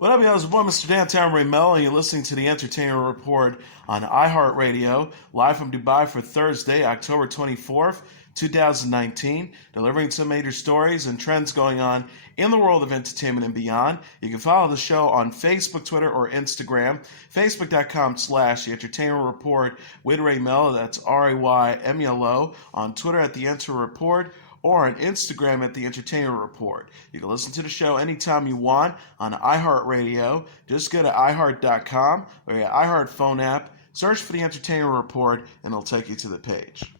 What up, y'all? It's your boy, Mr. Downtown Ray Melo, and you're listening to the Entertainment Report on iHeartRadio, live from Dubai for Thursday, October 24th, 2019, delivering some major stories and trends going on in the world of entertainment and beyond. You can follow the show on Facebook, Twitter, or Instagram. Facebook.com/The Entertainment Report with Ray Melo, that's RAYMELO, on Twitter at The Enter Report, or on Instagram at The Entertainment Report. You can listen to the show anytime you want on iHeartRadio. Just go to iHeart.com or your iHeart phone app, search for The Entertainment Report, and it'll take you to the page.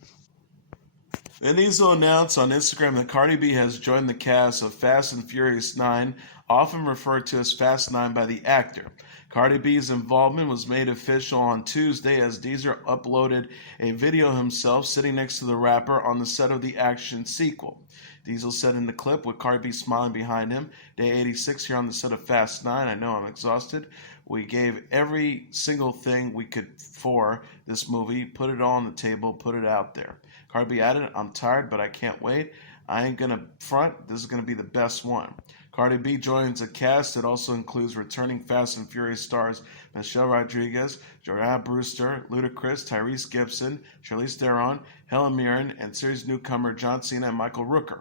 Vin Diesel announced on Instagram that Cardi B has joined the cast of Fast and Furious 9, often referred to as Fast 9 by the actor. Cardi B's involvement was made official on Tuesday as Diesel uploaded a video of himself sitting next to the rapper on the set of the action sequel. Diesel said in the clip, with Cardi B smiling behind him, "Day 86 here on the set of Fast 9. I know I'm exhausted. We gave every single thing we could for this movie, put it all on the table, put it out there." Cardi B added, "I'm tired, but I can't wait. I ain't gonna front. This is gonna be the best one." Cardi B joins a cast that also includes returning Fast and Furious stars Michelle Rodriguez, Jordana Brewster, Ludacris, Tyrese Gibson, Charlize Theron, Helen Mirren, and series newcomer John Cena and Michael Rooker.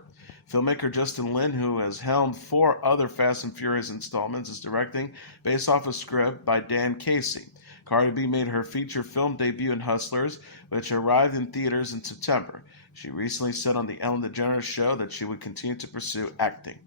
Filmmaker Justin Lin, who has helmed 4 other Fast and Furious installments, is directing based off a script by Dan Casey. Cardi B made her feature film debut in Hustlers, which arrived in theaters in September. She recently said on the Ellen DeGeneres show that she would continue to pursue acting.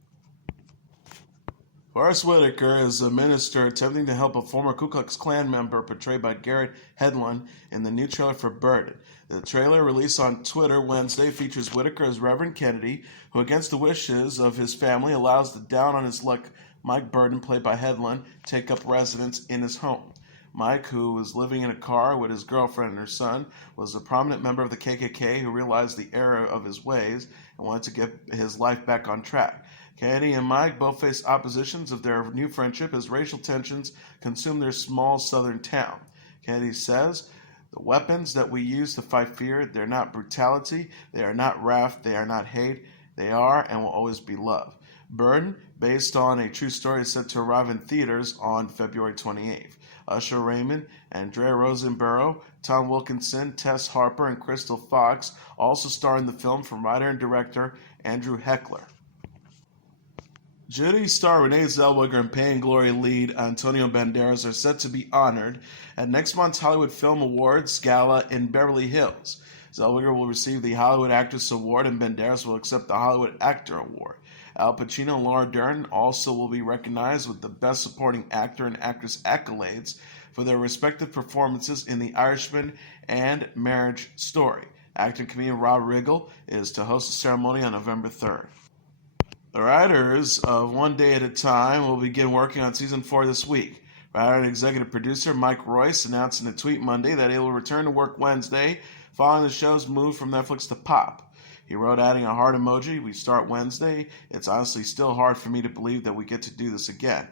Forest Whitaker is a minister attempting to help a former Ku Klux Klan member portrayed by Garrett Hedlund in the new trailer for Burden. The trailer, released on Twitter Wednesday, features Whitaker as Reverend Kennedy, who, against the wishes of his family, allows the down-on-his-luck Mike Burden, played by Hedlund, take up residence in his home. Mike, who was living in a car with his girlfriend and her son, was a prominent member of the KKK who realized the error of his ways and wanted to get his life back on track. Kennedy and Mike both face oppositions of their new friendship as racial tensions consume their small southern town. Kennedy says, "The weapons that we use to fight fear, they're not brutality, they are not wrath, they are not hate, they are and will always be love." Burden, based on a true story, is set to arrive in theaters on February 28th. Usher Raymond, Andrea Rosenborough, Tom Wilkinson, Tess Harper, and Crystal Fox also star in the film from writer and director Andrew Heckler. Judy star Renee Zellweger and Pain Glory lead Antonio Banderas are set to be honored at next month's Hollywood Film Awards Gala in Beverly Hills. Zellweger will receive the Hollywood Actress Award and Banderas will accept the Hollywood Actor Award. Al Pacino and Laura Dern also will be recognized with the Best Supporting Actor and Actress accolades for their respective performances in The Irishman and Marriage Story. Actor and comedian Rob Riggle is to host the ceremony on November 3rd. The writers of One Day at a Time will begin working on Season 4 this week. Writer and executive producer Mike Royce announced in a tweet Monday that he will return to work Wednesday following the show's move from Netflix to Pop. He wrote, adding a heart emoji, "We start Wednesday. It's honestly still hard for me to believe that we get to do this again."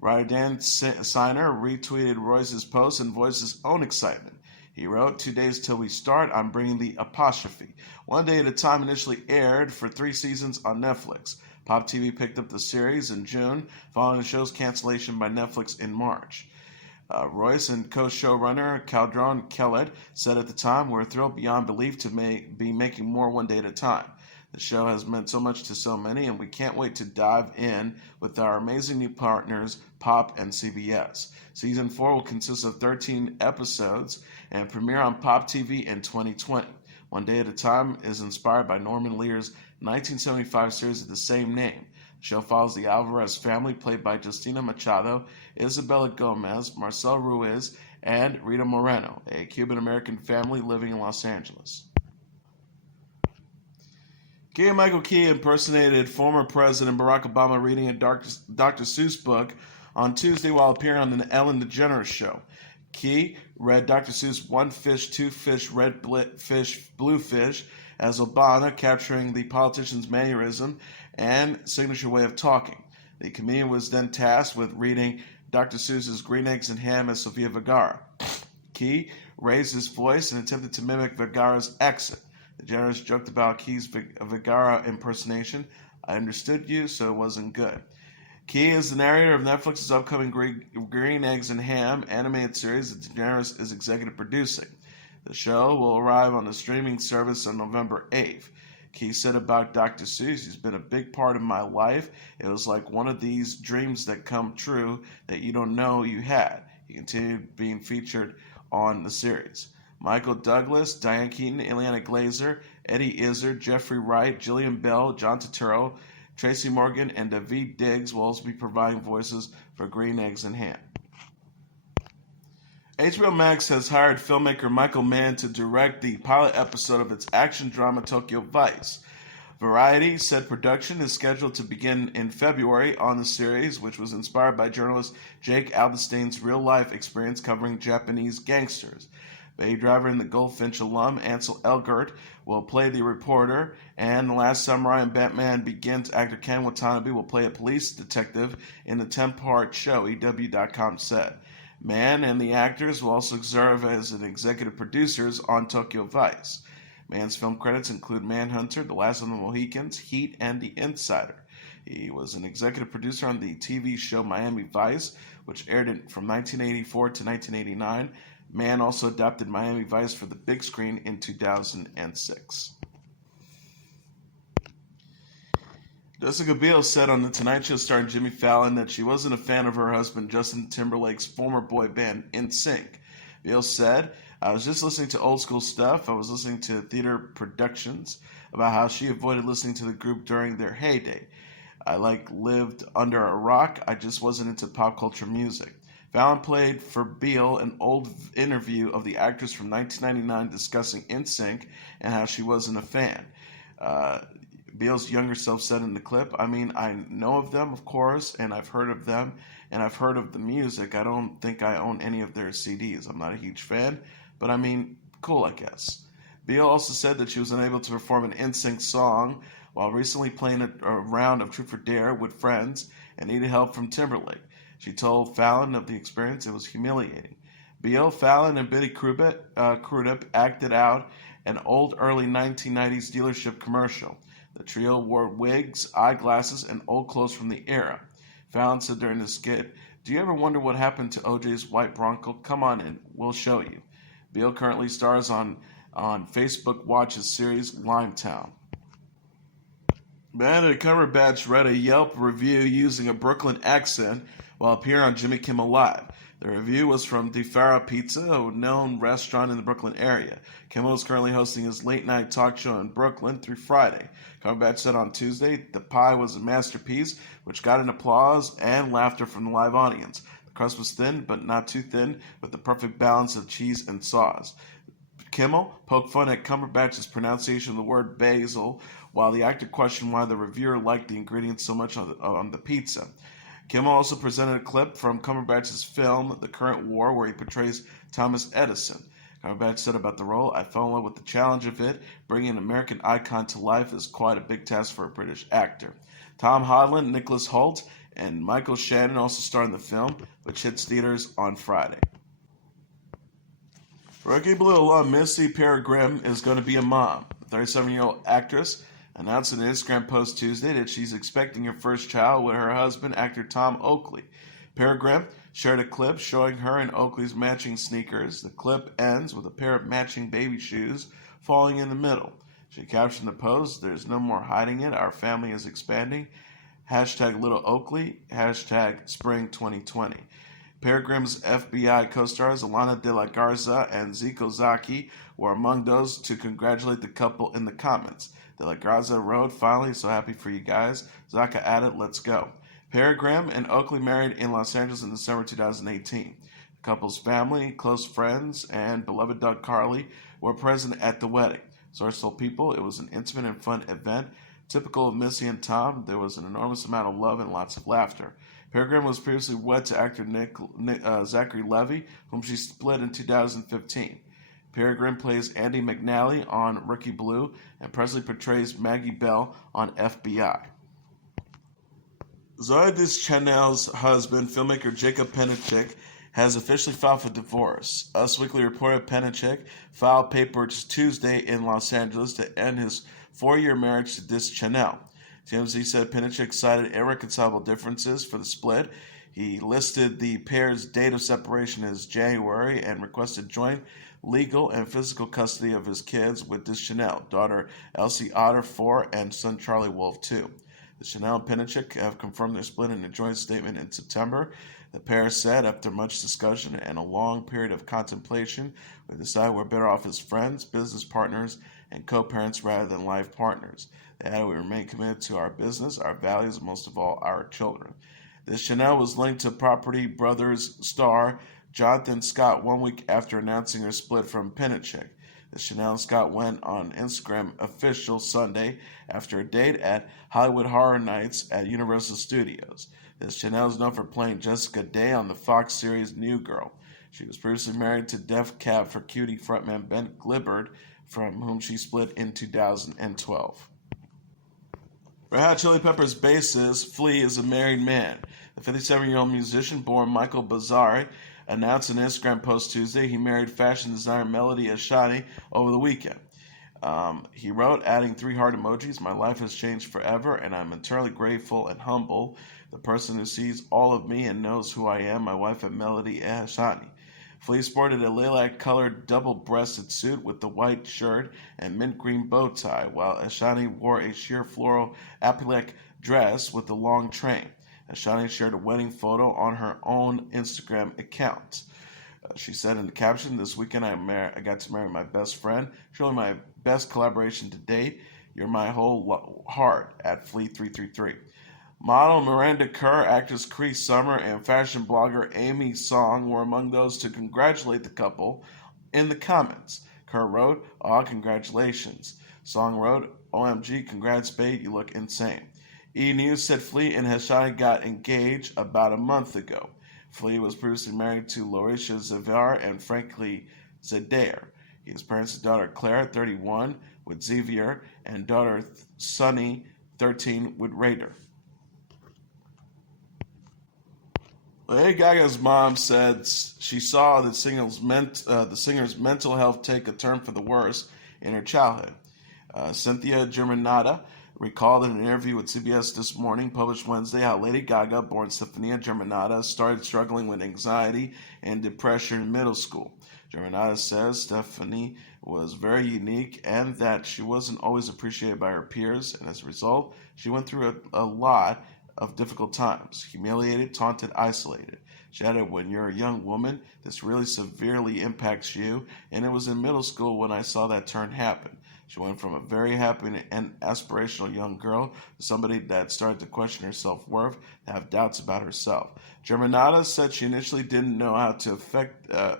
Writer Dan Siner retweeted Royce's post and voiced his own excitement. He wrote, "2 days till we start, I'm bringing the apostrophe." One Day at a Time initially aired for 3 seasons on Netflix. Pop TV picked up the series in June, following the show's cancellation by Netflix in March. Royce and co-showrunner Caldron Kellett said at the time, "We're thrilled beyond belief to be making more One Day at a Time. The show has meant so much to so many, and we can't wait to dive in with our amazing new partners, Pop and CBS." Season 4 will consist of 13 episodes and premiere on Pop TV in 2020. One Day at a Time is inspired by Norman Lear's 1975 series of the same name. The show follows the Alvarez family, played by Justina Machado, Isabella Gomez, Marcel Ruiz, and Rita Moreno, a Cuban-American family living in Los Angeles. Keegan-Michael Key impersonated former President Barack Obama reading a Dr. Seuss book on Tuesday while appearing on the Ellen DeGeneres show. Key read Dr. Seuss' "One Fish, Two Fish, Red Fish, Blue Fish" as Obama, capturing the politician's mannerism and signature way of talking. The comedian was then tasked with reading Dr. Seuss's "Green Eggs and Ham" as Sofia Vergara. Key raised his voice and attempted to mimic Vergara's accent. DeGeneres joked about Key's Vergara impersonation. "I understood you, so it wasn't good." Key is the narrator of Netflix's upcoming Green Eggs and Ham animated series that DeGeneres is executive producing. The show will arrive on the streaming service on November 8th. Key said about Dr. Seuss, he's been a big part of my life. It was like one of these dreams that come true that you don't know you had. He continued being featured on the series. Michael Douglas, Diane Keaton, Ileana Glazer, Eddie Izzard, Jeffrey Wright, Jillian Bell, John Turturro, Tracy Morgan, and Daveed Diggs will also be providing voices for Green Eggs and Ham. HBO Max has hired filmmaker Michael Mann to direct the pilot episode of its action drama Tokyo Vice. Variety said production is scheduled to begin in February on the series, which was inspired by journalist Jake Aldenstein's real-life experience covering Japanese gangsters. Bay Driver and the Goldfinch alum Ansel Elgort will play the reporter, and The Last Samurai and Batman Begins actor Ken Watanabe will play a police detective in the 10-part show, EW.com said. Mann and the actors will also serve as an executive producers on Tokyo Vice. Mann's film credits include Manhunter, The Last of the Mohicans, Heat, and The Insider. He was an executive producer on the TV show Miami Vice, which aired from 1984 to 1989. Mann also adapted Miami Vice for the big screen in 2006. Jessica Biel said on The Tonight Show starring Jimmy Fallon that she wasn't a fan of her husband Justin Timberlake's former boy band NSYNC. Biel said, I was just listening to old school stuff. I was listening to theater productions about how she avoided listening to the group during their heyday. I lived under a rock. I just wasn't into pop culture music. Fallon played for Biel an old interview of the actress from 1999 discussing NSYNC and how she wasn't a fan. Biel's younger self said in the clip, I mean, I know of them, of course, and I've heard of them, and I've heard of the music. I don't think I own any of their CDs. I'm not a huge fan, but I mean, cool, I guess. Biel also said that she was unable to perform an NSYNC song while recently playing a round of Truth or Dare with friends and needed help from Timberlake. She told Fallon of the experience. It was humiliating. Biel, Fallon, and Billy Crudup acted out an old early 1990s dealership commercial. The trio wore wigs, eyeglasses, and old clothes from the era. Fallon said during the skit, do you ever wonder what happened to OJ's white Bronco? Come on in, we'll show you. Biel currently stars on Facebook Watch's series Limetown. Benedict Cumberbatch read a Yelp review using a Brooklyn accent while appearing on Jimmy Kimmel Live. The review was from Di Fara Pizza, a known restaurant in the Brooklyn area. Kimmel is currently hosting his late-night talk show in Brooklyn through Friday. Cumberbatch said on Tuesday, the pie was a masterpiece, which got an applause and laughter from the live audience. The crust was thin, but not too thin, with the perfect balance of cheese and sauce. Kimmel poked fun at Cumberbatch's pronunciation of the word basil, while the actor questioned why the reviewer liked the ingredients so much on the pizza. Kimmel also presented a clip from Cumberbatch's film, The Current War, where he portrays Thomas Edison. Cumberbatch said about the role, I fell in love with the challenge of it. Bringing an American icon to life is quite a big task for a British actor. Tom Holland, Nicholas Hoult, and Michael Shannon also star in the film, which hits theaters on Friday. Rookie Blue alum Missy Peregrine is going to be a mom. The 37-year-old actress announced in an Instagram post Tuesday that she's expecting her first child with her husband, actor Tom Oakley. Peregrine shared a clip showing her in Oakley's matching sneakers. The clip ends with a pair of matching baby shoes falling in the middle. She captioned the post, there's no more hiding it, our family is expanding. Hashtag Little Oakley, hashtag Spring 2020. Peregrine's FBI co-stars Alana de la Garza and Zico Zaki were among those to congratulate the couple in the comments. De la Garza wrote, finally, so happy for you guys. Zaka added, let's go. Peregrine and Oakley married in Los Angeles in December 2018. The couple's family, close friends, and beloved dog Carly were present at the wedding. Sources told People it was an intimate and fun event. Typical of Missy and Tom, there was an enormous amount of love and lots of laughter. Peregrine was previously wed to actor Zachary Levi, whom she split in 2015. Peregrine plays Andy McNally on Rookie Blue, and Presley portrays Maggie Bell on FBI. Zooey Deschanel's husband, filmmaker Jacob Penachik, has officially filed for divorce. Us Weekly reported Penachik filed papers Tuesday in Los Angeles to end his 4-year marriage to Deschanel. TMZ said Pinchik cited irreconcilable differences for the split. He listed the pair's date of separation as January and requested joint legal and physical custody of his kids with Deschanel, daughter Elsie Otter, 4, and son Charlie Wolf, 2. Deschanel and Pinchik have confirmed their split in a joint statement in September. The pair said, after much discussion and a long period of contemplation, we decided we're better off as friends, business partners, and co-parents rather than life partners. They added, we remain committed to our business, our values, and most of all, our children. This Chanel was linked to Property Brothers star Jonathan Scott 1 week after announcing her split from Pinchik. The Chanel and Scott went on Instagram official Sunday after a date at Hollywood Horror Nights at Universal Studios. This Chanel is known for playing Jessica Day on the Fox series New Girl. She was previously married to Def Cab for Cutie frontman Ben Glibbard, from whom she split in 2012. Red Hot Chili Peppers bassist Flea is a married man. The 57-year-old musician, born Michael Bazzari, announced in an Instagram post Tuesday he married fashion designer Melody Ashani over the weekend. He wrote, adding 3 heart emojis, "My life has changed forever, and I'm eternally grateful and humble. The person who sees all of me and knows who I am, my wife Melody Ashani." Flea sported a lilac-colored double-breasted suit with the white shirt and mint green bow tie, while Ashani wore a sheer floral applique dress with a long train. Ashani shared a wedding photo on her own Instagram account. She said in the caption, "This weekend I got to marry my best friend, surely my best collaboration to date. You're my whole heart," at Flea333. Model Miranda Kerr, actress Cree Summer, and fashion blogger Amy Song were among those to congratulate the couple in the comments. Kerr wrote, "Aw, congratulations." Song wrote, "OMG, congrats, babe, you look insane." E! News said Flea and Ashani got engaged about a month ago. Flea was previously married to Lauricia Zavar and Frankie Zadair. He has parents of daughter Claire, 31, with Xavier, and daughter Sunny, 13, with Raider. Lady Gaga's mom said she saw the singer's mental health take a turn for the worse in her childhood. Cynthia Germanata recalled in an interview with CBS This Morning, published Wednesday, how Lady Gaga, born Stefania Germanata, started struggling with anxiety and depression in middle school. Germanata says Stephanie was very unique and that she wasn't always appreciated by her peers, and as a result, she went through a lot of difficult times, humiliated, taunted, isolated. She added, "When you're a young woman, this really severely impacts you, and it was in middle school when I saw that turn happen." She went from a very happy and aspirational young girl to somebody that started to question her self-worth, to have doubts about herself. Germanata said she initially didn't know how to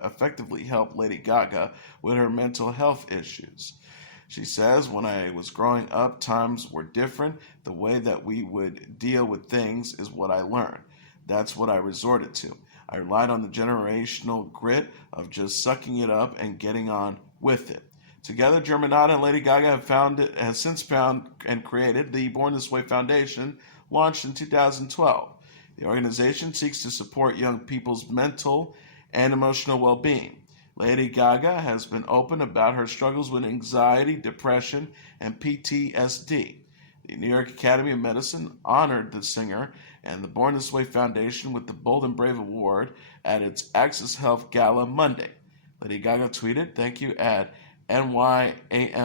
effectively help Lady Gaga with her mental health issues. She says, "When I was growing up, times were different. The way that we would deal with things is what I learned. That's what I resorted to. I relied on the generational grit of just sucking it up and getting on with it." Together, Germanata and Lady Gaga have since found and created the Born This Way Foundation, launched in 2012. The organization seeks to support young people's mental and emotional well-being. Lady Gaga has been open about her struggles with anxiety, depression, and PTSD. The New York Academy of Medicine honored the singer and the Born This Way Foundation with the Bold and Brave Award at its Access Health Gala Monday. Lady Gaga tweeted, "Thank you at NYAMNYC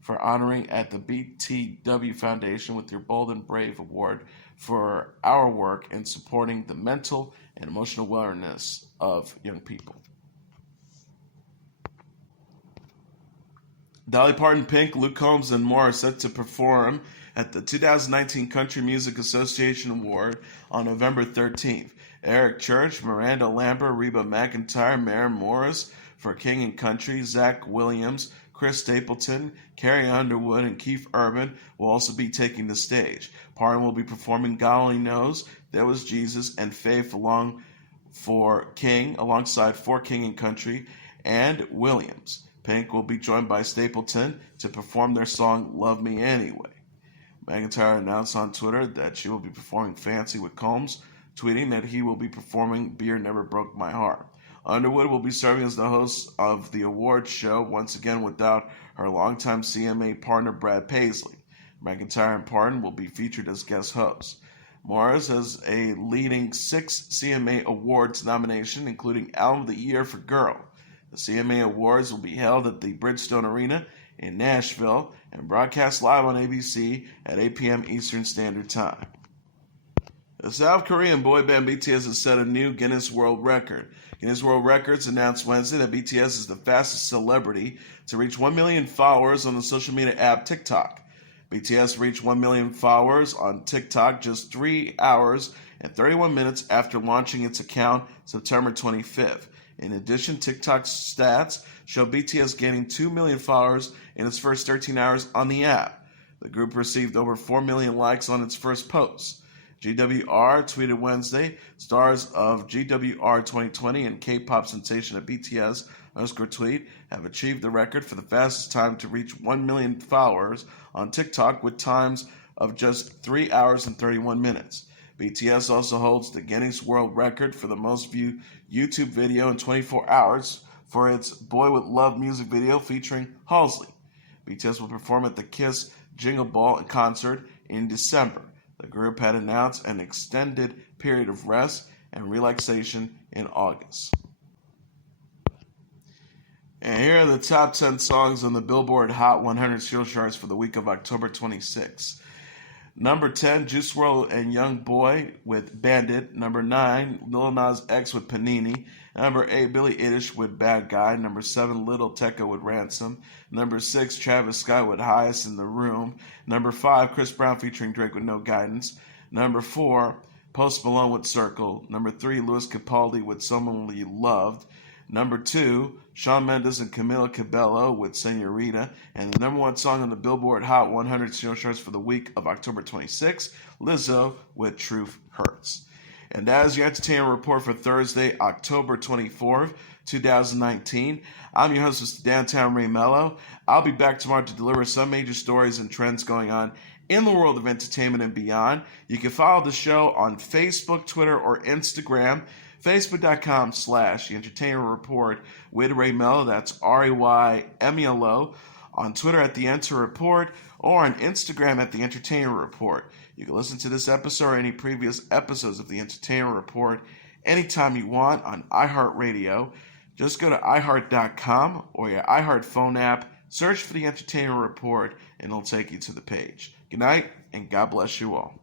for honoring at the BTW Foundation with your Bold and Brave Award for our work in supporting the mental and emotional wellness of young people." Dolly Parton, Pink, Luke Combs, and more are set to perform at the 2019 Country Music Association Award on November 13th. Eric Church, Miranda Lambert, Reba McEntire, Maren Morris for King and Country, Zach Williams, Chris Stapleton, Carrie Underwood, and Keith Urban will also be taking the stage. Parton will be performing God Only Knows, There Was Jesus, and Faith alongside For King and Country, and Williams. Pink will be joined by Stapleton to perform their song Love Me Anyway. McEntire announced on Twitter that she will be performing Fancy with Combs, tweeting that he will be performing Beer Never Broke My Heart. Underwood will be serving as the host of the awards show, once again without her longtime CMA partner Brad Paisley. McIntyre and Parton will be featured as guest hosts. Morris has a leading 6 CMA Awards nomination, including Album of the Year for Girl. The CMA Awards will be held at the Bridgestone Arena in Nashville and broadcast live on ABC at 8 p.m. Eastern Standard Time. The South Korean boy band BTS has set a new Guinness World Record. Guinness World Records announced Wednesday that BTS is the fastest celebrity to reach 1 million followers on the social media app TikTok. BTS reached 1 million followers on TikTok just 3 hours and 31 minutes after launching its account September 25th. In addition, TikTok's stats show BTS gaining 2 million followers in its first 13 hours on the app. The group received over 4 million likes on its first post. GWR tweeted Wednesday, stars of GWR 2020 and K-pop sensation of BTS _tweet have achieved the record for the fastest time to reach 1 million followers on TikTok with times of just 3 hours and 31 minutes. BTS also holds the Guinness World Record for the most viewed YouTube video in 24 hours for its Boy With Love music video featuring Halsey. BTS will perform at the Kiss Jingle Ball concert in December. The group had announced an extended period of rest and relaxation in August. And here are the top 10 songs on the Billboard Hot 100 Serial Charts for the week of October 26. Number 10, Juice WRLD and Young Boy with Bandit. Number 9, Lil Nas X with Panini. Number 8, Billie Eilish with Bad Guy. Number 7, Lil Tecca with Ransom. Number 6, Travis Scott with Highest in the Room. Number 5, Chris Brown featuring Drake with No Guidance. Number 4, Post Malone with Circle. Number 3, Louis Capaldi with Someone You Loved. Number 2, Shawn Mendes and Camila Cabello with Senorita. And the number 1 song on the Billboard Hot 100 Serial Charts for the week of October 26, Lizzo with Truth Hurts. And that is your entertainment report for Thursday, October 24th, 2019. I'm your host, Mr. Downtown Ray Melo. I'll be back tomorrow to deliver some major stories and trends going on in the world of entertainment and beyond. You can follow the show on Facebook, Twitter, or Instagram. Facebook.com/The Entertainment Report with Ray Melo. That's RAYMELO. On Twitter at The Enter Report or on Instagram at The Entertainment Report. You can listen to this episode or any previous episodes of The Entertainment Report anytime you want on iHeartRadio. Just go to iHeart.com or your iHeart phone app, search for The Entertainment Report, and it'll take you to the page. Good night, and God bless you all.